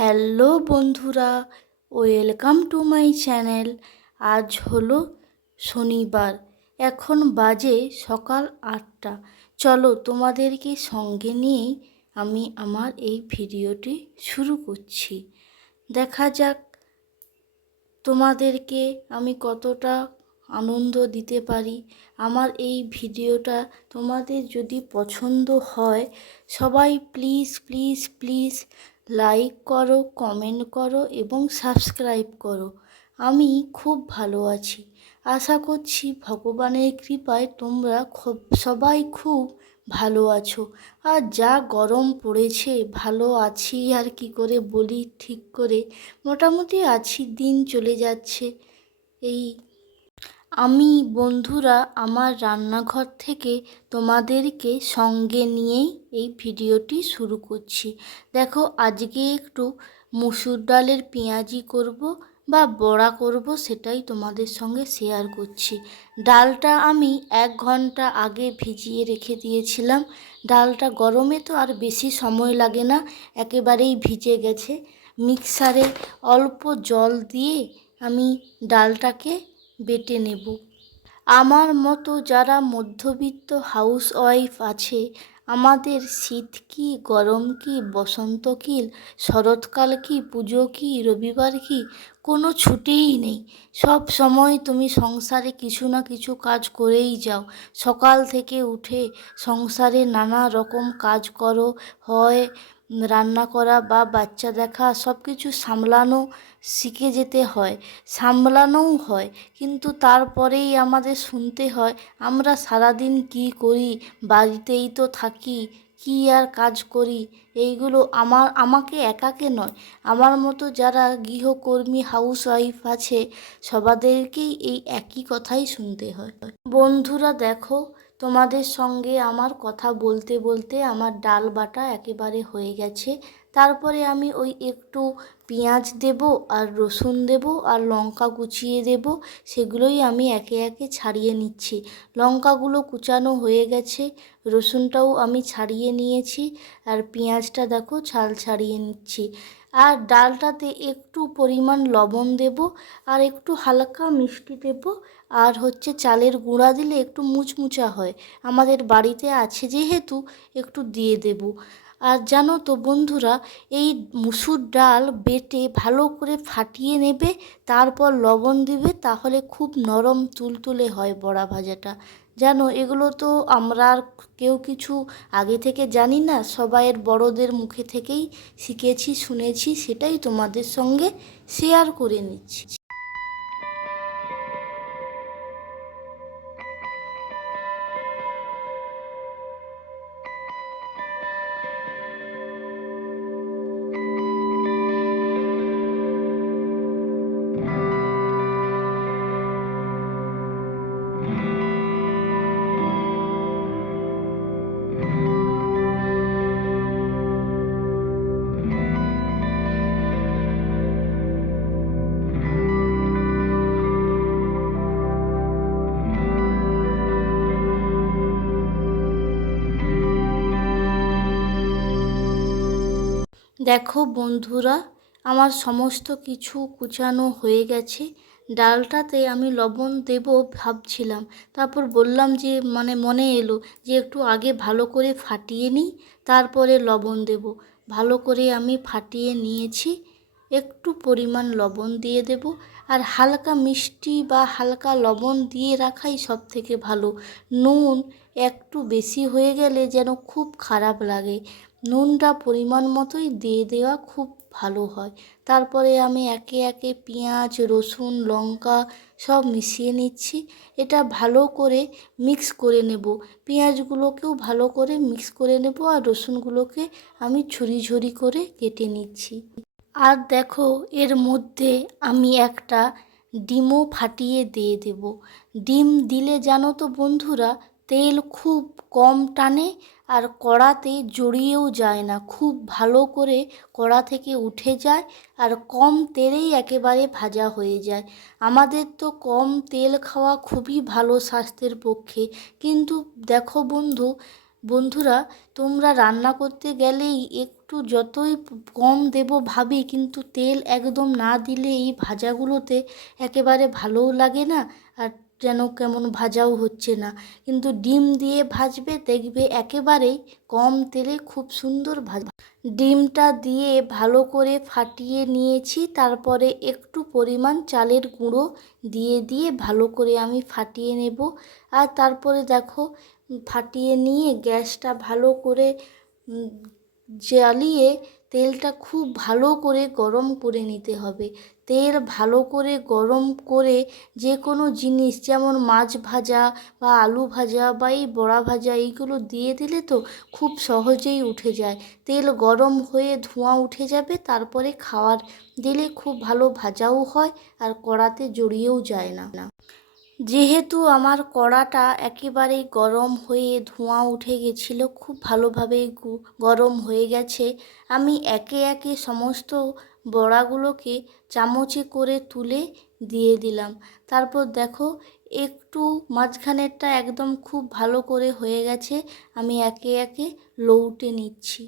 Hello বন্ধুরা, welcome to my channel. আজ হলো শনিবার, এখন বাজে সকাল 8টা। চলো তোমাদেরকে সঙ্গে নিয়েই আমি আমার এই ভিডিওটি শুরু করছি। দেখা যাক তোমাদেরকে আমি কতটা আনন্দ দিতে পারি। আমার এই ভিডিওটা তোমাদের যদি পছন্দ হয়, সবাই প্লিজ প্লিজ প্লিজ লাইক করো, কমেন্ট করো এবং সাবস্ক্রাইব করো। আমি খুব ভালো আছি, আশা করছি ভগবানের কৃপায় তোমরা সবাই খুব ভালো আছো। আর যা গরম পড়েছে, ভালো আছি আর কি করে বলি ঠিক করে, মোটামুটি আছি, দিন চলে যাচ্ছে। এই আমি বন্ধুরা আমার রান্নাঘর থেকে তোমাদেরকে সঙ্গে নিয়েই এই ভিডিওটি শুরু করছি। দেখো, আজকে একটু মুসুর ডালের পেঁয়াজি করব বা বড়া করব, সেটাই তোমাদের সঙ্গে শেয়ার করছি। ডালটা আমি 1 ঘন্টা আগে ভিজিয়ে রেখে দিয়েছিলাম। ডালটা গরমে তো আর বেশি সময় লাগে না, একেবারেই ভিজে গেছে। মিক্সারে অল্প জল দিয়ে আমি ডালটাকে বেটে নেব। আমার মতো যারা মধ্যবিত্ত হাউসওয়াইফ আছে, আমাদের শীত কি, গরম কি, বসন্ত কি, শরৎকাল কি, পুজো কি, রবিবার কি, কোনো ছুটিই নেই। সব সময় তুমি সংসারে কিছু না কিছু কাজ করেই যাও। সকাল থেকে উঠে সংসারে নানা রকম কাজ করো, হয় রান্না করা বা বাচ্চা দেখা, সব কিছু সামলানো শিখে যেতে হয়, সামলানোও হয়। কিন্তু তারপরেই আমাদের শুনতে হয় আমরা সারাদিন কি করি, বাড়িতেই তো থাকি, কি আর কাজ করি। এইগুলো আমাকে একাকে নয়, আমার মতো যারা গৃহকর্মী হাউসওয়াইফ আছে সবাদেরকেই এই একই কথাই শুনতে হয়। বন্ধুরা দেখো, তোমাদের সঙ্গে আমার কথা বলতে বলতে আমার ডাল বাটা একেবারে হয়ে গেছে। তারপরে আমি ওই একটু পেঁয়াজ দেব আর রসুন দেব আর লঙ্কা কুচিয়ে দেব, সেগুলোই আমি একে একে ছাড়িয়ে নিচ্ছি। লঙ্কাগুলো কুচানো হয়ে গেছে, রসুনটাও আমি ছাড়িয়ে নিয়েছি, আর পেঁয়াজটা দেখো ছাল ছাড়িয়ে নিচ্ছি। আর ডালটাতে একটু পরিমাণ লবণ দেব আর একটু হালকা মিষ্টি দেব। আর চালের গুঁড়া দিলে একটু মুচমুচা হয়, আমাদের বাড়িতে আছে যেহেতু একটু দিয়ে দেব। আর জানো তো বন্ধুরা, এই মুসুর ডাল বেটে ভালো করে ফাটিয়ে নেবে, তারপর লবণ দিবে, তাহলে খুব নরম তুলতুলে হয় বড়া ভাজাটা। জানো, এগুলো তো আমরা আর কেউ কিছু আগে থেকে জানি না, সবাইয়ের বড়দের মুখে থেকেই শিখেছি, শুনেছি, সেটাই তোমাদের সঙ্গে শেয়ার করে নিচ্ছি। দেখো বন্ধুরা, আমার সমস্ত কিছু কুচানো হয়ে গেছে। ডালটাতে আমি লবণ দেব ভাবছিলাম, তারপর বললাম যে মনে এলো যে একটু আগে ভালো করে ফাটিয়ে নিই, তারপরে লবণ দেব। ভালো করে আমি ফাটিয়ে নিয়েছি, একটু পরিমাণ লবণ দিয়ে দেব। আর হালকা মিষ্টি বা হালকা লবণ দিয়ে রাখাই সব থেকে ভালো। নুন একটু বেশি হয়ে গেলে যেন খুব খারাপ লাগে, নুনটা পরিমাণ মতোই দিয়ে দেওয়া খুব ভালো হয়। তারপরে আমি একে একে পেঁয়াজ, রসুন, লঙ্কা সব মিশিয়ে নিচ্ছি। এটা ভালো করে মিক্স করে নেব, পেঁয়াজগুলোকেও ভালো করে মিক্স করে নেব, আর রসুনগুলোকে আমি ঝুরি ঝুরি করে কেটে নিচ্ছি। আর দেখো, এর মধ্যে আমি একটা ডিমও ফাটিয়ে দিয়ে দেব। ডিম দিলে জানো তো বন্ধুরা, তেল খুব কম টানে আর কড়াতে জড়িয়েও যায় না, খুব ভালো করে কড়া থেকে উঠে যায় আর কম তেলেই একেবারে ভাজা হয়ে যায়। আমাদের তো কম তেল খাওয়া খুবই ভালো স্বাস্থ্যের পক্ষে, কিন্তু দেখো বন্ধু, বন্ধুরা, তোমরা রান্না করতে গেলেই একটু যতই কম দেবো ভাবি, কিন্তু তেল একদম না দিলে এই ভাজাগুলোতে একেবারে ভালোও লাগে না, আর যেন কেমন ভাজাও হচ্ছে না। কিন্তু ডিম দিয়ে ভাজবে, দেখবে একেবারেই কম তেলে খুব সুন্দর ভাজা। ডিমটা দিয়ে ভালো করে ফাটিয়ে নিয়েছি, তারপরে একটু পরিমাণ চালের গুঁড়ো দিয়ে ভালো করে আমি ফাটিয়ে নেব। আর তারপরে দেখো, ফাটিয়ে নিয়ে গ্যাসটা ভালো করে জ্বালিয়ে তেলটা খুব ভালো করে গরম করে নিতে হবে। তেল ভালো করে গরম করে যে কোনো জিনিস, যেমন মাছ ভাজা বা আলু ভাজা বা এই বড়া ভাজা, এইগুলো দিয়ে দিলে তো খুব সহজেই উঠে যায়। তেল গরম হয়ে ধোঁয়া উঠে যাবে, তারপরে খাওয়ার দিলে খুব ভালো ভাজাও হয় আর কড়াতে জড়িয়েও যায় না। যেহেতু আমার কড়াটা একেবারেই গরম হয়ে ধোঁয়া উঠে গেছিলো, খুব ভালোভাবে গরম হয়ে গেছে, আমি একে একে সমস্ত বড়াগুলোকে চামচে করে তুলে দিয়ে দিলাম। তারপর দেখো, একটু মাঝখানেরটা একদম খুব ভালো করে হয়ে গেছে, আমি একে একে লউটে নিচ্ছি।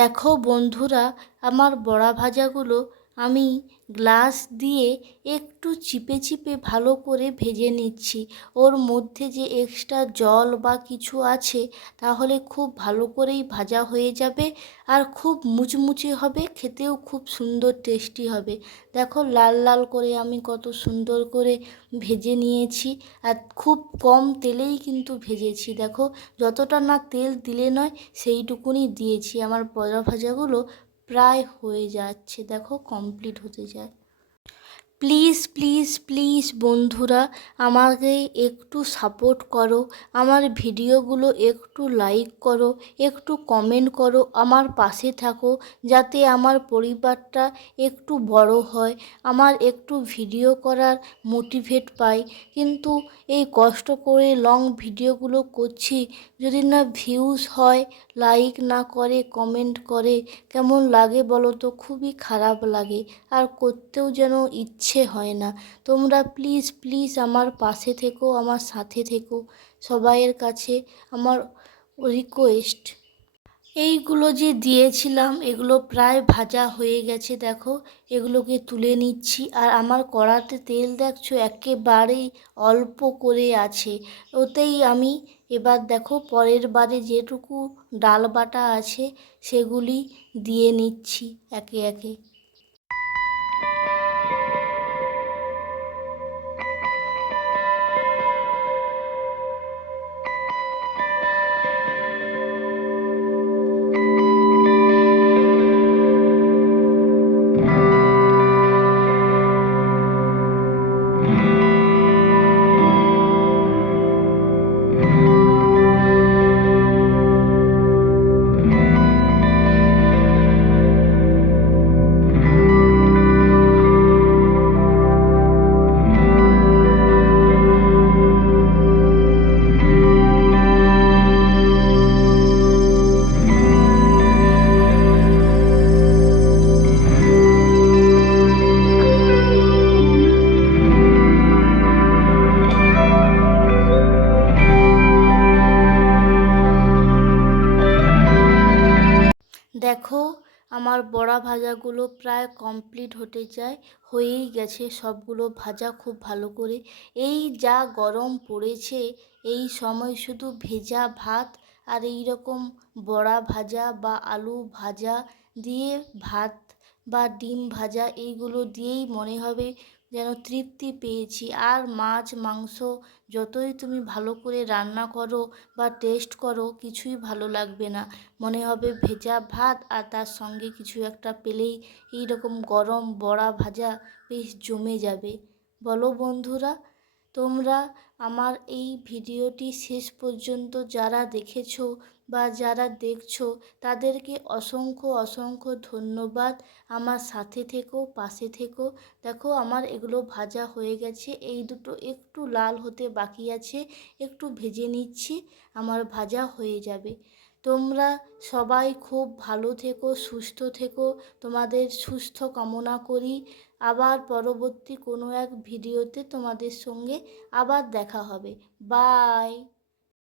দেখো বন্ধুরা, আমার বড়া ভাজাগুলো আমি গ্লাস দিয়ে একটু চিপে চিপে ভালো করে ভেজে নিচ্ছি। ওর মধ্যে যে এক্সট্রা জল বা কিছু আছে, তাহলে খুব ভালো করেই ভাজা হয়ে যাবে আর খুব মুচমুচে হবে, খেতেও খুব সুন্দর টেস্টি হবে। দেখো লাল লাল করে আমি কত সুন্দর করে ভেজে নিয়েছি, আর খুব কম তেলেই কিন্তু ভেজেছি। দেখো, যতটা না তেল দিলে নয় সেইটুকুনি দিয়েছি। আমার বড়া ভাজাগুলো প্রায় হয়ে যাচ্ছে, দেখো কমপ্লিট হতে যায়। প্লিজ প্লিজ প্লিজ বন্ধুরা, আমাকে একটু সাপোর্ট করো, আমার ভিডিওগুলো একটু লাইক করো, একটু কমেন্ট করো, আমার পাশে থাকো, যাতে আমার পরিবারটা একটু বড় হয়, আমার একটু ভিডিও করার মোটিভেট পাই। কিন্তু এই কষ্ট করে লং ভিডিওগুলো করছি, যদি না ভিউজ হয়, লাইক না করে, কমেন্ট করে, কেমন লাগে বলো তো? খুবই খারাপ লাগে, আর করতেও যেন ইচ্ছে হয় না। তোমরা প্লিজ প্লিজ আমার পাশে থেকো, আমার সাথে থেকো, সবাইয়ের কাছে আমার রিকোয়েস্ট। এইগুলো যে দিয়েছিলাম, এগুলো প্রায় ভাজা হয়ে গেছে, দেখো এগুলোকে তুলে নিচ্ছি। আর আমার কড়াতে তেল দেখছো একেবারেই অল্প করে আছে, ওতেই আমি এবার দেখো পরের বারে যেটুকু ডাল বাটা আছে সেগুলি দিয়ে নিচ্ছি একে একে। দেখো, আমার বড়া ভাজাগুলো প্রায় কমপ্লিট হতে যায়, হয়েই গেছে সবগুলো ভাজা খুব ভালো করে। এই যা গরম পড়েছে, এই সময় শুধু ভেজা ভাত আর এই রকম বড়া ভাজা বা আলু ভাজা দিয়ে ভাত বা ডিম ভাজা, এইগুলো দিয়েই মনে হবে যেন তৃপ্তি পেয়েছি। আর মাছ মাংস যতই তুমি ভালো করে রান্না করো বা টেস্ট করো, কিছুই ভালো লাগবে না। মনে হবে ভেজা ভাত আর তার সঙ্গে কিছু একটা পেলেই এইরকম গরম বড়া ভাজা বেশ জমে যাবে। বলো বন্ধুরা, তোমরা আমার এই ভিডিওটি শেষ পর্যন্ত যারা দেখেছো বা যারা দেখছো তাদেরকে অসংখ্য অসংখ্য ধন্যবাদ। আমার সাথে থেকো, পাশে থেকো। দেখো আমার এগুলো ভাজা হয়ে গেছে, এই দুটো একটু লাল হতে বাকি আছে, একটু ভেজে নিচ্ছি, আমার ভাজা হয়ে যাবে। তোমরা সবাই খুব ভালো থেকো, সুস্থ থেকো, তোমাদের সুস্থ কামনা করি। আবার পরবর্তী কোনো এক ভিডিওতে তোমাদের সঙ্গে আবার দেখা হবে। বাই।